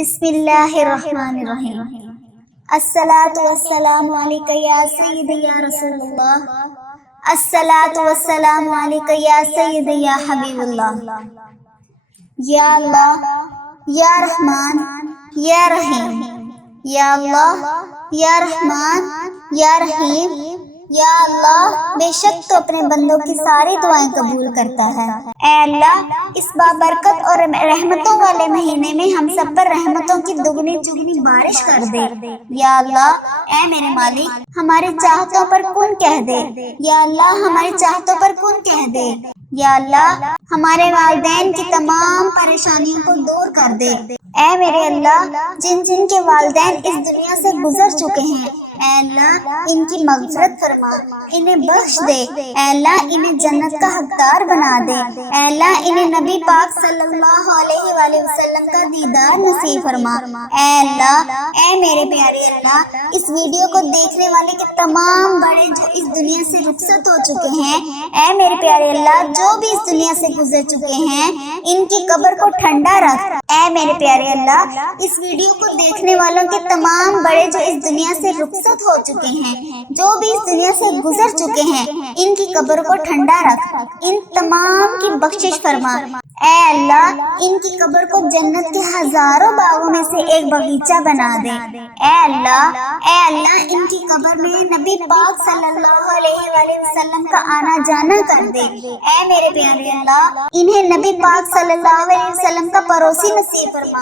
بسم اللہ الرحمن الرحیم۔ الصلاۃ والسلام علیک یا سیدی یا رسول اللہ، الصلاۃ والسلام علیک یا سیدی یا حبیب اللہ۔ یا اللہ، یا رحمان، یا رحیم، یا اللہ، یا رحمان، یا رحیم، یا اللہ بے شک تو اپنے بندوں کی ساری دعائیں قبول کرتا ہے۔ اے اللہ، اس بابرکت اور رحمتوں والے مہینے میں ہم سب پر رحمتوں کی دگنی چگنی بارش کر دے۔ یا اللہ، اے میرے مالک، ہماری چاہتوں پر کن کہہ دے۔ یا اللہ، ہماری چاہتوں پر کن کہہ دے۔ یا اللہ، ہمارے والدین کی تمام پریشانیوں کو دور کر دے۔ اے میرے اللہ، جن جن کے والدین اس دنیا سے گزر چکے ہیں، اے اللہ ان کی مغفرت فرما، انہیں بخش دے۔ اے اللہ انہیں جنت کا حقدار بنا دے۔ اے اللہ انہیں نبی پاک صلی اللہ علیہ وآلہ وسلم کا دیدار نصیب فرما۔ اے اللہ، اے میرے پیارے اللہ، اس ویڈیو کو دیکھنے والے کے تمام بڑے جو اس دنیا سے رخصت ہو چکے ہیں، اے میرے پیارے اللہ جو بھی اس دنیا سے گزر چکے ہیں، ان کی قبر کو ٹھنڈا رکھ۔ اے میرے پیارے اللہ، اس ویڈیو کو دیکھنے والوں کے تمام بڑے جو اس دنیا سے رخصت ہو چکے ہیں، جو بھی اس دنیا سے گزر چکے ہیں، ان کی قبر کو ٹھنڈا رکھ، ان تمام کی بخشش فرما۔ اے اللہ، ان کی قبر کو جنت کے ہزاروں باغوں میں سے ایک باغیچہ بنا دے۔ اے اللہ ان کی قبر میں نبی پاک صلی اللہ علیہ وآلہ وسلم کا آنا جانا کر دے۔ اے میرے پیارے اللہ، انہیں نبی پاک صلی اللہ علیہ وسلم کا پڑوسی نصیب فرما۔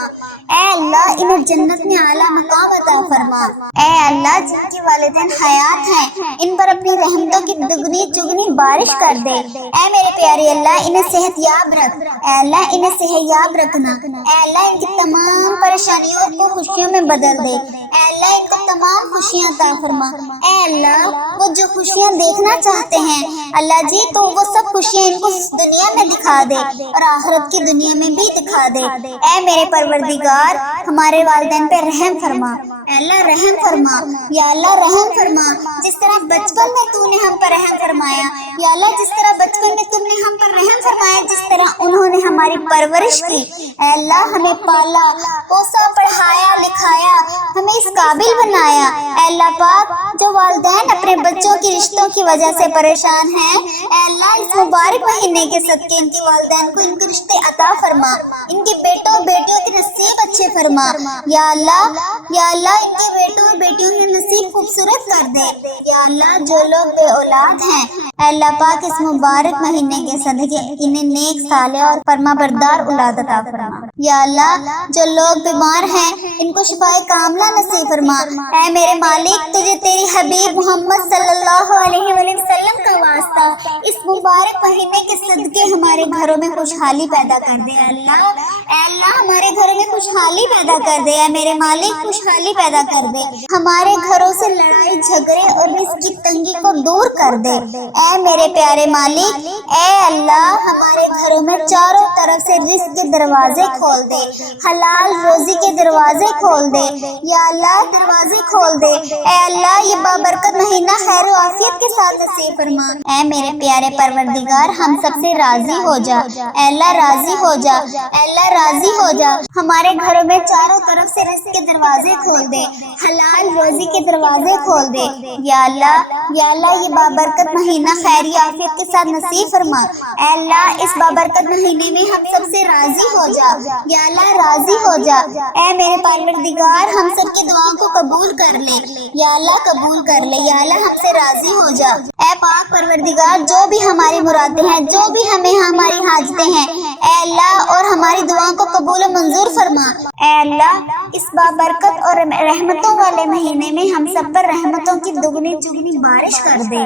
اے اللہ انہیں جنت میں اعلیٰ مقام عطا فرما۔ اے اللہ، جن کے والدین حیات ہیں، ان پر اپنی رحمتوں کی دگنی چگنی بارش کر دے۔ اے میرے پیارے اللہ، انہیں صحت یاب رکھ۔ اے اللہ انہیں صحت یاب رکھنا۔ اے اللہ ان کی تمام پریشانیوں کو خوشیوں میں بدل دے۔ اے اللہ ان کو تمام خوشیاں عطا فرما۔ اے اللہ، وہ جو خوشیاں دیکھنا چاہتے ہیں، اللہ جی تو وہ سب خوشیاں ان کو اس دنیا میں دکھا دے اور آخرت کی دنیا میں بھی دکھا دے۔ اے میرے پروردگار، ہمارے والدین پہ رحم فرما۔ اے اللہ رحم فرما۔ یا اللہ رحم فرما، جس طرح بچپن میں تو نے ہم پر رحم فرمایا، یا اللہ جس طرح بچپن میں تم نے ہم پر رحم فرمایا، جس طرح انہوں نے ہماری پرورش کی، اے اللہ ہمیں پالا پوسا، پڑھایا لکھایا، ہمیں اس قابل بنایا۔ اے اللہ پاک، جو والدین اپنے بچوں کی رشتوں کی وجہ سے پریشان ہیں، اے اللہ اس مبارک مہینے کے صدقے ان کے والدین کو ان کے رشتے عطا فرما، ان کے بیٹوں بیٹیوں کے نصیب اچھے فرما۔ یا اللہ ان کے بیٹوں اور بیٹیوں کے نصیب خوبصورت کر دے۔ یا اللہ جو لوگ بے اولاد ہیں، اے اللہ پاک اس مبارک مہینے کے صدقے انہیں نیک صالح اور فرما بردار اولاد عطا فرما۔ یا اللہ جو لوگ بیمار ہیں، ان کو شفائے کاملہ نصیب فرما۔ اے میرے مالک، تجھے تیری حبیب محمد صلی اللہ علیہ وآلہ وسلم کا واسطہ اس مبارک مہینے کے صدقے ہمارے گھروں میں خوشحالی پیدا کر دے۔ اے اللہ ہمارے گھروں میں خوشحالی پیدا کر دے۔ اے میرے مالک خوشحالی پیدا کر دے، ہمارے گھروں سے لڑائی جھگڑے اور رزق کی تنگی کو دور کر دے۔ اے میرے پیارے مالک، اے اللہ ہمارے گھروں میں چاروں طرف سے رزق کے دروازے کھول دے، حلال روزی کے دروازے کھول دے۔ یا اللہ دروازے کھول دے۔ اے اللہ یہ بابرکت مہینہ خیر و عافیت کے ساتھ نصیب فرما۔ اے میرے پیارے پروردگار، ہم سب سے راضی ہو جا۔ اے اللہ راضی ہو جا۔ اے اللہ راضی ہو جا۔ ہمارے گھروں میں چاروں طرف سے رزق کے دروازے کھول دے، حلال روزی کے دروازے کھول دے۔ یا اللہ یہ بابرکت مہینہ خیر و عافیت کے ساتھ نصیب فرما۔ اے اللہ اس بابرکت مہینے میں ہم سب سے راضی ہو جا۔ یا اللہ راضی ہو جا۔ اے میرے پروردگار، ہم سب کی دعاؤں کو قبول کر لے۔ یا اللہ قبول کر لے۔ یا اللہ ہم سے راضی ہو جا۔ اے پاک پروردگار، جو بھی ہماری مرادیں ہیں، جو بھی ہمیں ہماری حاجتیں ہیں، اے اللہ اور ہماری دعاؤں کو قبول و منظور فرما۔ اے اللہ اس بابرکت اور رحمتوں والے مہینے میں ہم سب پر رحمتوں کی دگنی چگنی بارش کر دے۔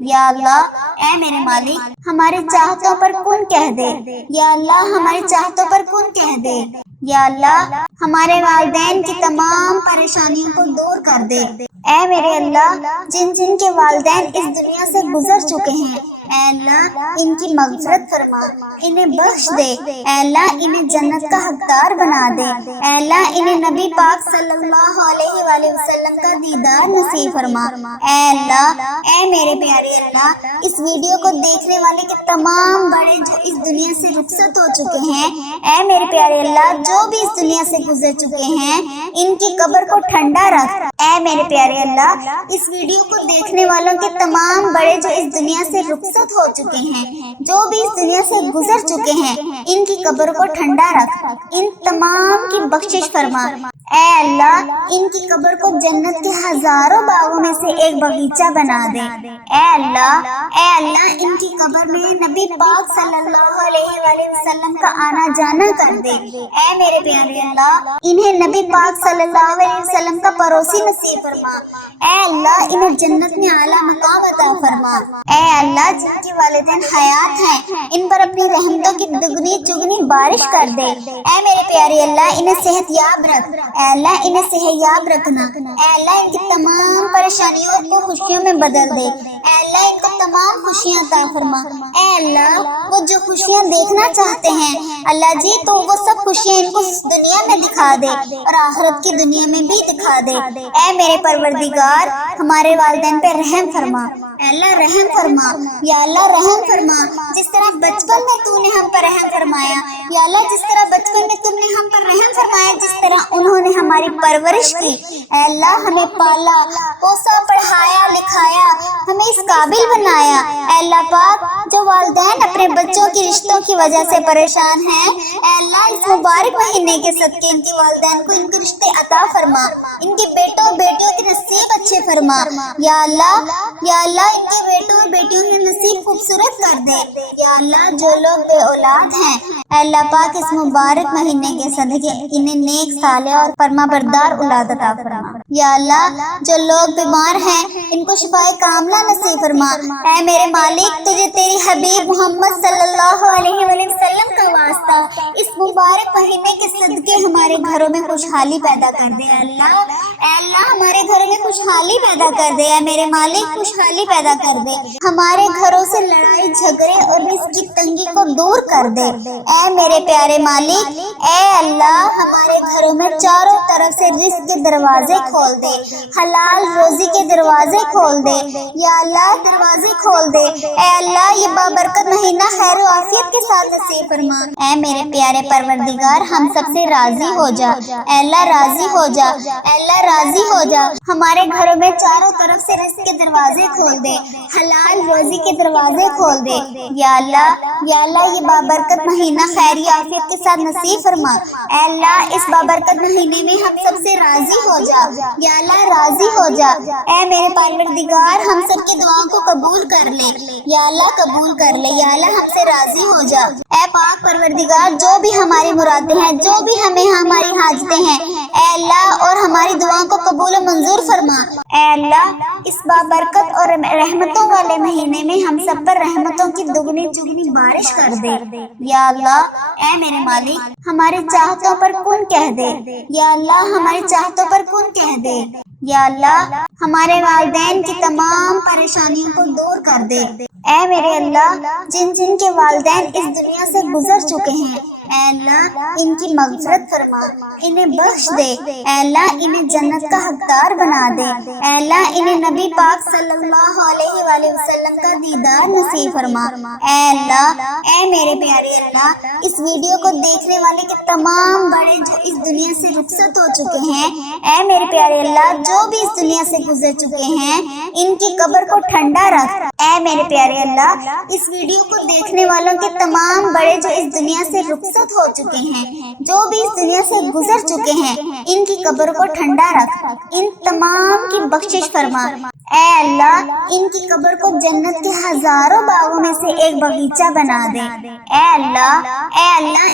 یا اللہ، اے میرے مالک، ہماری چاہتوں پر کن کہہ دے۔ یا اللہ ہماری چاہتوں پر کن کہہ دے۔ یا اللہ ہمارے والدین کی تمام پریشانیوں کو دور کر دے۔ اے میرے اللہ، جن جن کے والدین اس دنیا سے گزر چکے ہیں، اے اللہ ان کی مغفرت فرما، انہیں بخش دے، اے اللہ انہیں جنت کا حقدار بنا دے، اے اللہ انہیں نبی پاک صلی اللہ علیہ وآلہ وسلم کا دیدار نصیب فرما، اے اللہ اے میرے پیارے اللہ اس ویڈیو کو دیکھنے والے کے تمام بڑے جو اس دنیا سے رخصت ہو چکے ہیں، اے میرے پیارے اللہ جو بھی اس دنیا سے گزر چکے ہیں ان کی قبر کو ٹھنڈا رکھ، اے میرے پیارے اللہ اس ویڈیو کو دیکھنے والوں کے تمام بڑے جو اس دنیا سے رخصت ہو چکے ہیں، جو بھی اس دنیا سے گزر چکے ہیں ان کی قبر کو ٹھنڈا رکھ، ان تمام کی بخشش فرما، اے اللہ ان کی قبر کو جنت کے ہزاروں باغوں میں سے ایک باغیچہ بنا دے، اے اللہ ان کی قبر میں نبی پاک صلی اللہ علیہ وآلہ وسلم کا آنا جانا کر دے، اے میرے پیارے اللہ انہیں نبی پاک صلی اللہ علیہ وسلم کا پڑوسی نصیب فرما، اے اللہ انہیں جنت میں اعلیٰ مقام عطا فرما، اے اللہ جن کے والدین حیات ہیں ان پر اپنی رحمتوں کی دگنی چگنی بارش کر دے، اے میرے پیارے اللہ انہیں صحت یاب رکھ، اے اللہ انہیں صحت یاب رکھنا، اے اللہ ان کی تمام پریشانیوں کو خوشیوں میں بدل دے، اے اللہ ان کو تمام خوشیاں عطا فرما، اے اللہ وہ جو خوشیاں دیکھنا چاہتے ہیں اللہ جی تو وہ سب خوشیاں ان کو اس دنیا میں دکھا دے اور آخرت کی دنیا میں بھی دکھا دے، اے میرے پروردگار ہمارے والدین پہ رحم فرما، اے اللہ رحم فرما، یا اللہ رحم فرما، جس طرح بچپن میں تو نے ہم پر رحم فرمایا، یا اللہ جس طرح بچپن میں تم نے ہم پر رحم فرمایا، جس طرح انہوں نے ہماری پرورش کی، اے اللہ ہمیں پالا پوسا پڑھایا لکھایا ہمیں اس قابل بنایا، اے اللہ پاک جو والدین اپنے بچوں کی رشتوں کی وجہ سے پریشان ہیں، اے اللہ اس مبارک مہینے کے صدقے ان کے والدین کو ان کے رشتے عطا فرما، ان کے بیٹوں بیٹیوں کے نصیب اچھے فرما، یا اللہ ان کے بیٹوں اور بیٹیوں کے نصیب خوبصورت کر دے، یا اللہ جو لوگ بے اولاد ہیں اے اللہ پاک اس مبارک مہینے کے صدقے انہیں نیک صالح اور فرما بردار اولاد عطا فرما، یا اللہ جو لوگ بیمار ہیں ان کو شفائے کاملہ نصیب فرما، اے میرے مالک تجھے تیری حبیب محمد صلی اللہ علیہ وآلہ وسلم کا واسطہ اس مبارک مہینے کے صدقے ہمارے گھروں میں خوشحالی پیدا کر دے، اے اللہ ہمارے گھروں میں خوشحالی پیدا کر دے، اے میرے مالک خوشحالی پیدا کر دے، ہمارے گھروں سے لڑائی جھگڑے اور رزق کی تنگی کو دور کر دے، اے میرے پیارے مالک اے اللہ ہمارے گھروں میں چاروں طرف سے رزق کے دروازے کھول دے، حلال روزی کے دروازے کھول دے، یا اللہ دروازے کھول دے، اے اللہ یہ بابرکت مہینہ خیر و عافیت کے ساتھ نصیب فرما، اے میرے پیارے پروردگار ہم سب سے راضی ہو جا، اے اللہ راضی ہو جا، اے اللہ راضی ہو جا، ہمارے گھروں میں چاروں طرف سے رزق کے دروازے کھول دے، حلال روزی کے دروازے کھول دے، یا اللہ یہ بابرکت مہینہ خیر و عافیت کے ساتھ نصیب فرما، اے اللہ اس بابرکت مہینے میں ہم سب سے راضی ہو جا، یا اللہ راضی ہو جا، اے میرے پروردگار ہم سب کی دعاؤں کو قبول کر لے، یا اللہ قبول کر لے، یا اللہ ہم سے راضی ہو جا، اے پاک پروردگار جو بھی ہماری مرادیں ہیں جو بھی ہمیں ہماری حاجتیں ہیں اے اللہ اور ہماری دعاؤں کو قبول و منظور فرما، اے اللہ اس بابرکت اور رحمتوں والے مہینے میں ہم سب پر رحمتوں کی دگنی چگنی بارش کر دے، یا اللہ اے میرے مالک ہماری چاہتوں پر کن کہہ دے، یا اللہ ہماری چاہتوں پر کن کہہ دے، یا اللہ ہمارے والدین کی تمام پریشانیوں کو دور کر دے، اے میرے اللہ جن جن کے والدین اس دنیا سے گزر چکے ہیں اے اللہ ان کی مغفرت فرما، انہیں بخش دے، اے اللہ انہیں جنت کا حقدار بنا دے، اے اللہ انہیں نبی پاک صلی اللہ علیہ وآلہ وسلم کا دیدار نصیب فرما، اے اللہ اے میرے پیارے اللہ اس ویڈیو کو دیکھنے والے کے تمام بڑے جو اس دنیا سے رخصت ہو چکے ہیں اے میرے پیارے اللہ جو بھی اس دنیا سے گزر چکے ہیں ان کی قبر کو ٹھنڈا رکھ، اے میرے پیارے اللہ اس ویڈیو کو دیکھنے والوں کے تمام بڑے جو اس دنیا سے رخصت ہو چکے ہیں جو بھی اس دنیا سے گزر چکے ہیں ان کی قبر کو ٹھنڈا رکھ، ان تمام کی بخشش فرما، اے اللہ ان کی قبر کو جنت کے ہزاروں باغوں میں سے ایک باغیچہ بنا دے، اے اللہ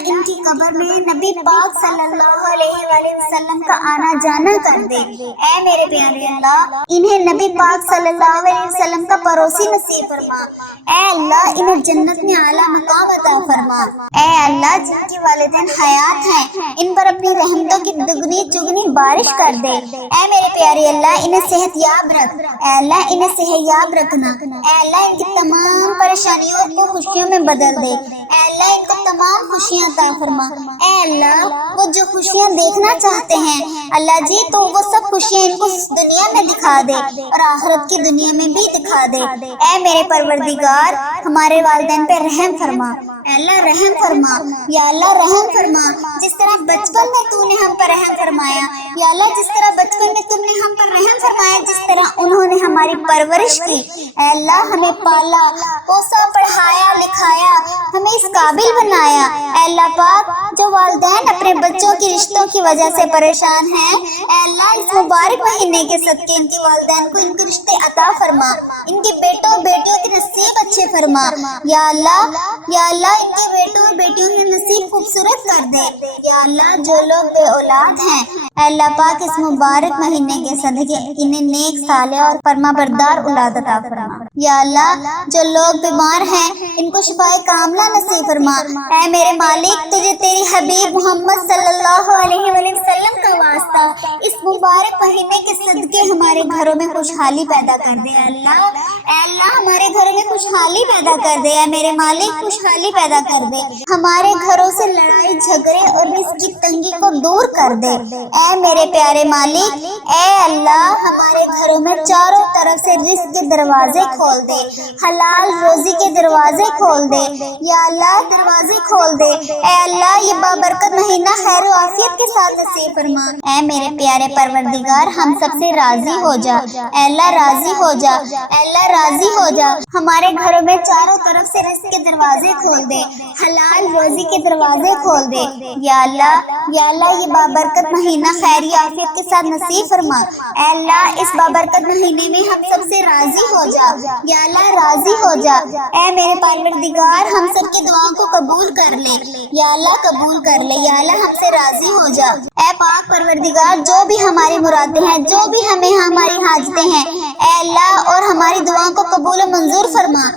ان کی قبر میں نبی پاک صلی اللہ علیہ وآلہ وسلم کا آنا جانا کر دے، اے میرے پیارے اللہ انہیں نبی پاک صلی اللہ علیہ وسلم کا پڑوسی نصیب فرما، اے اللہ انہیں جنت میں اعلیٰ مقام عطا فرما، اے اللہ جن کے والدین حیات ہیں ان پر اپنی رحمتوں کی دگنی چگنی بارش بارش کر دے۔ اے میرے پیارے اللہ انہیں صحت یاب رکھ، اے اللہ انہیں صحت یاب رکھنا، اے اللہ ان کی تمام پریشانیوں کو خوشیوں میں بدل دے، اے اللہ ان کو تمام خوشیاں عطا فرما، اے اللہ وہ جو خوشیاں دیکھنا چاہتے ہیں اللہ جی تو وہ سب خوشیاں ان کو دنیا میں دکھا دے اور آخرت کی دنیا میں بھی دکھا دے۔ اے میرے پروردگار ہمارے والدین پہ رحم فرما، اے اللہ رحم فرما، یا اللہ رحم فرما، جس طرح بچپن میں تو نے ہم پر رحم فرمایا، یا اللہ جس طرح بچپن میں تم نے ہم پر رحم فرمایا، جس طرح انہوں نے ہماری پرورش کی، اے اللہ ہمیں پالا پوسا پڑھایا لکھایا ہمیں اس قابل بنایا، اے اللہ پاک جو والدین اپنے بچوں کی رشتوں کی وجہ سے پریشان ہیں اے اللہ اس مبارک مہینے کے صدقے ان کے والدین کو ان کے رشتے عطا فرما، ان کے بیٹوں بیٹیوں کے نصیب اچھے فرما، یا اللہ ان کے بیٹوں اور بیٹیوں کے نصیب خوبصورت کر دے، یا اللہ جو لوگ بے اولاد ہیں اے اللہ پاک اس مبارک مہینے کے صدقے انہیں نیک صالح اور فرما بردار اولاد عطا فرما، یا اللہ جو لوگ بیمار ہیں ان کو شفائے کاملہ نصیب فرما، اے میرے مالک تجھے تیری حبیب محمد صلی اللہ علیہ وسلم کا واسطہ اس مبارک مہینے کے صدقے ہمارے گھروں میں خوشحالی پیدا کر دے، اے اللہ ہمارے گھروں میں خوشحالی پیدا کر دے، اے میرے مالک خوشحالی پیدا کر دے، ہمارے گھروں سے لڑائی جھگڑے اور رزق کی تنگی کو دور کر دے، اے میرے پیارے مالک اے اللہ ہمارے گھروں میں چاروں طرف سے رزق کے دروازے کھول دے، حلال روزی کے دروازے کھول دے، یا اللہ دروازے کھول دے، اے اللہ یہ بابرکت مہینہ خیر و عافیت کے ساتھ نصیب فرما، اے میرے پیارے پروردگار ہم سب سے راضی ہو جا، اے اللہ راضی ہو جا، اے اللہ راضی ہو جا، ہمارے گھروں میں چاروں طرف سے رزق کے دروازے کھول دے، حلال روزی کے دروازے کھول دے، یا اللہ یہ بابرکت مہینہ خیر و عافیت کے ساتھ نصیب فرما، اے اللہ اس بابرکت مہینے میں ہم سب سے راضی ہو جا، یا اللہ راضی ہو جا، اے میرے پروردگار ہم سب کی دعاؤں کو قبول کر لے، یا اللہ قبول کر لے، یا اللہ ہم سے راضی ہو جا، اے پاک پروردگار جو بھی ہماری مرادیں ہیں جو بھی ہماری حاجتیں ہیں اے اللہ اور ہماری دعاؤں کو قبول و منظور فرما۔